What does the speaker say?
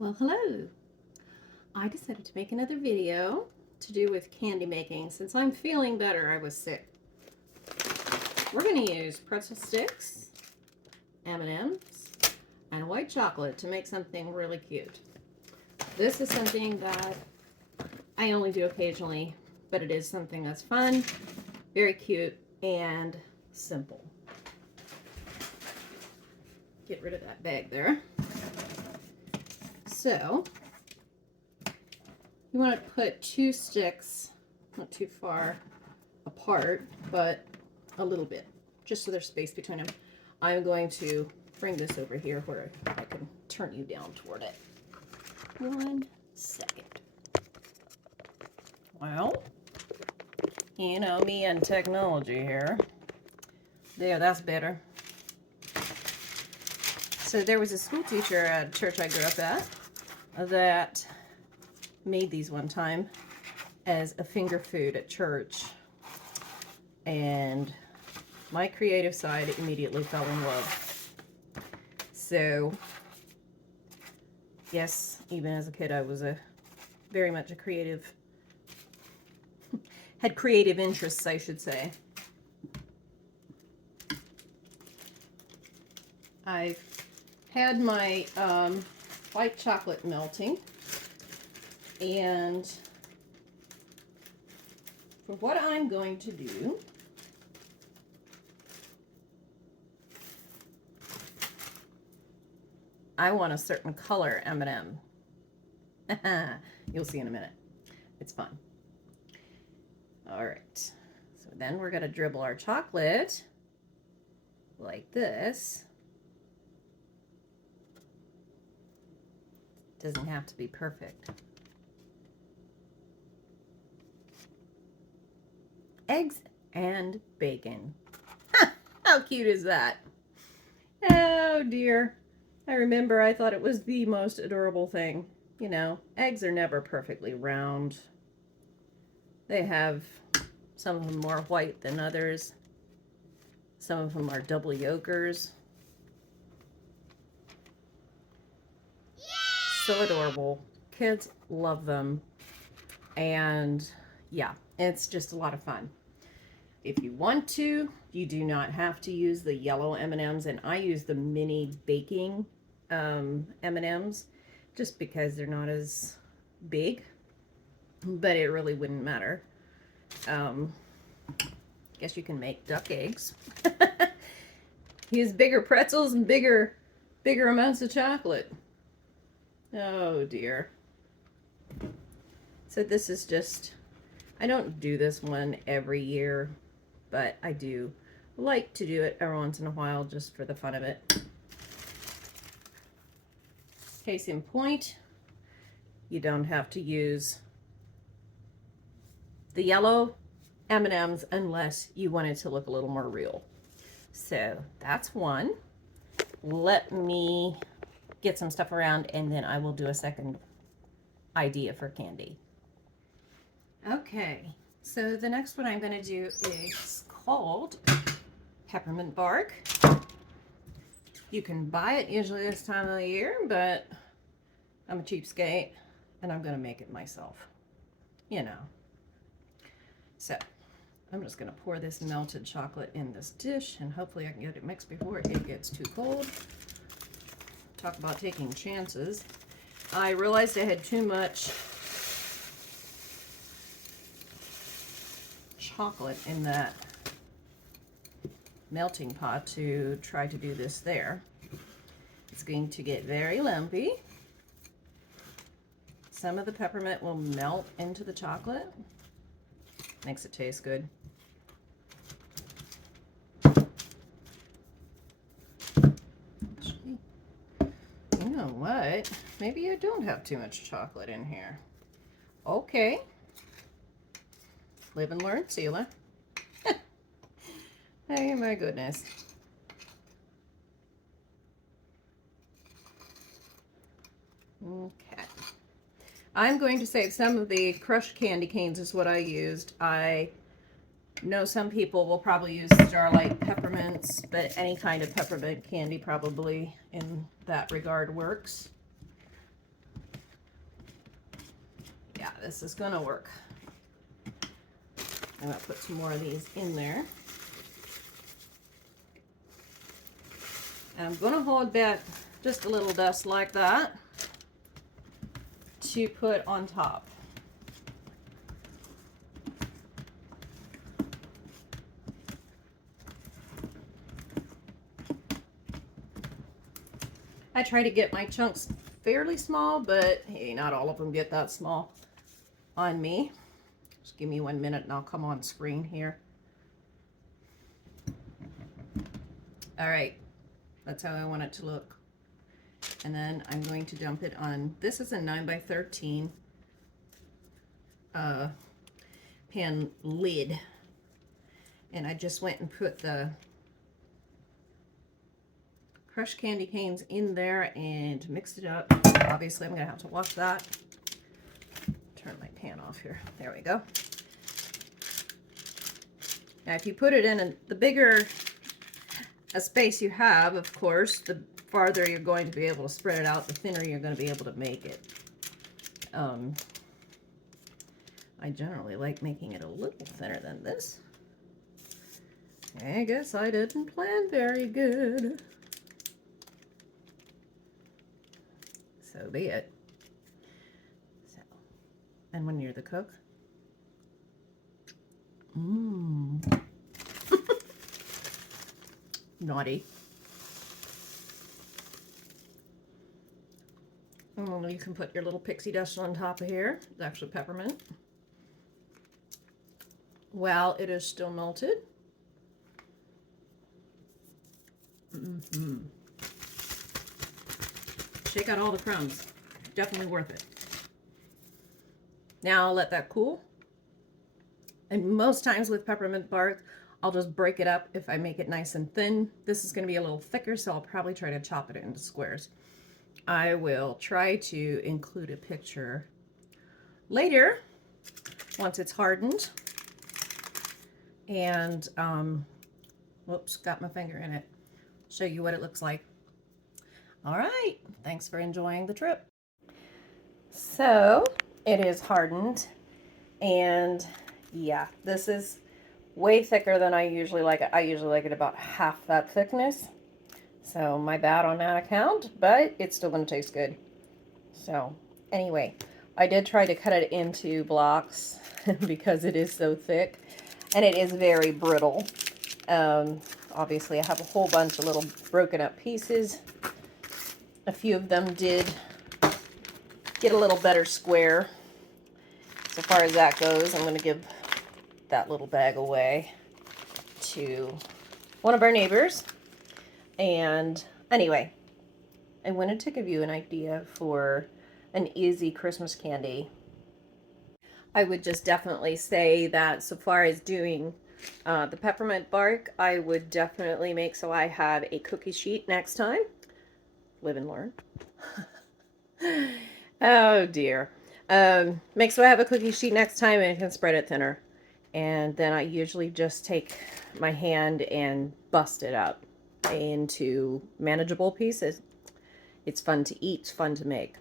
Well, hello. I decided to make another video to do with candy making. Since I'm feeling better, I was sick. We're going to use pretzel sticks, M&Ms, and white chocolate to make something really cute. This is something that I only do occasionally, but it is something that's fun, very cute, and simple. Get rid of that bag there. So, you want to put two sticks, not too far apart, but a little bit, just so there's space between them. I'm going to bring this over here where I can turn you down toward it. 1 second. Well, you know me and technology here. There, that's better. So there was a school teacher at a church I grew up at that made these one time as a finger food at church, and my creative side immediately fell in love. So yes, even as a kid I was very much a creative, had creative interests, I should say. I've had my white chocolate melting, and for what I'm going to do, I want a certain color M&M. You'll see in a minute. It's fun. All right. So then we're going to dribble our chocolate like this. Doesn't have to be perfect. Eggs and bacon. How cute is that? Oh dear. I remember I thought it was the most adorable thing. You know, eggs are never perfectly round. They have, some of them more white than others. Some of them are double yolkers. So adorable. Kids love them. And yeah, it's just a lot of fun. If you want to, you do not have to use the yellow M&Ms, and I use the mini baking M&Ms just because they're not as big, but it really wouldn't matter. Guess you can make duck eggs. Use bigger pretzels and bigger amounts of chocolate. Oh dear. So this is just, I don't do this one every year, but I do like to do it every once in a while just for the fun of it. Case in point, you don't have to use the yellow M&Ms unless you want it to look a little more real. So that's one. Let me get some stuff around and then I will do a second idea for candy. Okay, so the next one I'm going to do is called peppermint bark. You can buy it usually this time of the year, but I'm a cheapskate and I'm going to make it myself, you know. So I'm just going to pour this melted chocolate in this dish, and hopefully I can get it mixed before it gets too cold. Talk about taking chances. I realized I had too much chocolate in that melting pot to try to do this there. It's going to get very lumpy. Some of the peppermint will melt into the chocolate. Makes it taste good. Actually, you know what? Maybe I don't have too much chocolate in here. Okay. Live and learn, Seela. Oh my goodness. Okay. I'm going to save some of the crushed candy canes is what I used. I know some people will probably use Starlight peppermints, but any kind of peppermint candy probably in that regard works. Yeah, this is gonna work. I'm gonna put some more of these in there. And I'm gonna hold back just a little dust like that to put on top. I try to get my chunks fairly small, but hey, not all of them get that small on me. Just give me 1 minute and I'll come on screen here. All right, that's how I want it to look. And then I'm going to dump it on, this is a 9x13 pan lid. And I just went and put the crushed candy canes in there and mixed it up. Obviously, I'm gonna have to wash that. Turn my pan off here. There we go. Now, if you put it in, the bigger a space you have, of course, the farther you're going to be able to spread it out, the thinner you're going to be able to make it. I generally like making it a little thinner than this. I guess I didn't plan very good. So be it. So, and when you're the cook, naughty. You can put your little pixie dust on top of here. It's actually peppermint. While it is still melted. Shake out all the crumbs. Definitely worth it. Now I'll let that cool. And most times with peppermint bark, I'll just break it up if I make it nice and thin. This is going to be a little thicker, so I'll probably try to chop it into squares. I will try to include a picture later once it's hardened. And, whoops, got my finger in it. Show you what it looks like. All right, thanks for enjoying the trip. So it is hardened, and yeah, this is way thicker than I usually like it. I usually like it about half that thickness. So my bad on that account, but it's still going to taste good. So anyway, I did try to cut it into blocks because it is so thick and it is very brittle. Obviously I have a whole bunch of little broken up pieces. A few of them did get a little better square. So far as that goes, I'm going to give that little bag away to one of our neighbors. And anyway, I wanted to give you an idea for an easy Christmas candy. I would just definitely say that so far as doing the peppermint bark, I would definitely make so I have a cookie sheet next time. Live and learn. Oh dear. Make so I have a cookie sheet next time and can spread it thinner. And then I usually just take my hand and bust it up into manageable pieces. It's fun to eat, it's fun to make.